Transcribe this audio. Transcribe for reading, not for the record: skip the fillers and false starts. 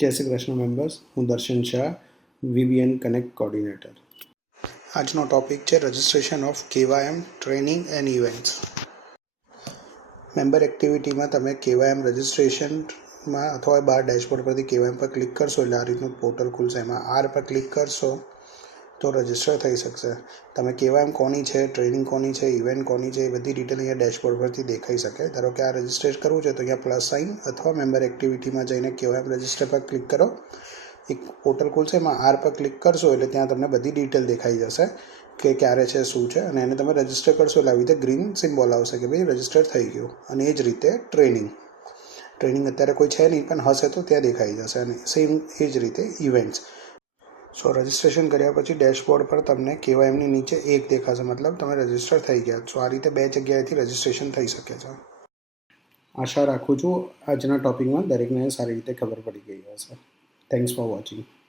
જય શ્રી કૃષ્ણ મેમ્બર્સ, હું Darshan Shah, VBN connect coordinator. આજનો ટોપિક છે registration of KYM training and events. Member એક્ટિવિટીમાં તમે KYM રજિસ્ટ્રેશનમાં અથવા બહાર ડેશબોર્ડ પરથી KYM પર ક્લિક કરશો એટલે આ રીતનું પોર્ટલ ખુલશે. એમાં આર પર ક્લિક કરશો તો રજિસ્ટર થઈ શકશે. તમે KYM કોની છે, ટ્રેનિંગ કોની છે, ઇવેન્ટ કોની છે, એ બધી ડિટેલ અહીંયા ડેશબોર્ડ પરથી દેખાઈ શકે. ધારો કે આ રજિસ્ટર કરવું છે તો અહીંયા પ્લસ સાઇન અથવા મેમ્બર એક્ટિવિટીમાં જઈને KYM રજિસ્ટર પર ક્લિક કરો. એક પોર્ટલ ખુલશે, એમાં આર પર ક્લિક કરશો એટલે ત્યાં તમને બધી ડિટેલ દેખાઈ જશે કે ક્યારે છે, શું છે, અને એને તમે રજિસ્ટર કરશો એટલે આવી રીતે ગ્રીન સિમ્બોલ આવશે કે ભાઈ રજિસ્ટર થઈ ગયું. અને એ જ રીતે ટ્રેનિંગ અત્યારે કોઈ છે નહીં, પણ હશે તો ત્યાં દેખાઈ જશે. અને સેમ એ જ રીતે ઇવેન્ટ્સ. સો રજિસ્ટ્રેશન કર્યા પછી ડેશબોર્ડ પર તમને KYMની નીચે એક દેખાશે, મતલબ તમે રજિસ્ટર થઈ ગયા. સો આ રીતે બે જગ્યાએથી રજિસ્ટ્રેશન થઈ શકે છે. આશા રાખું છું આજના ટોપિકમાં દરેકને સારી રીતે ખબર પડી ગઈ હશે. Thanks for watching.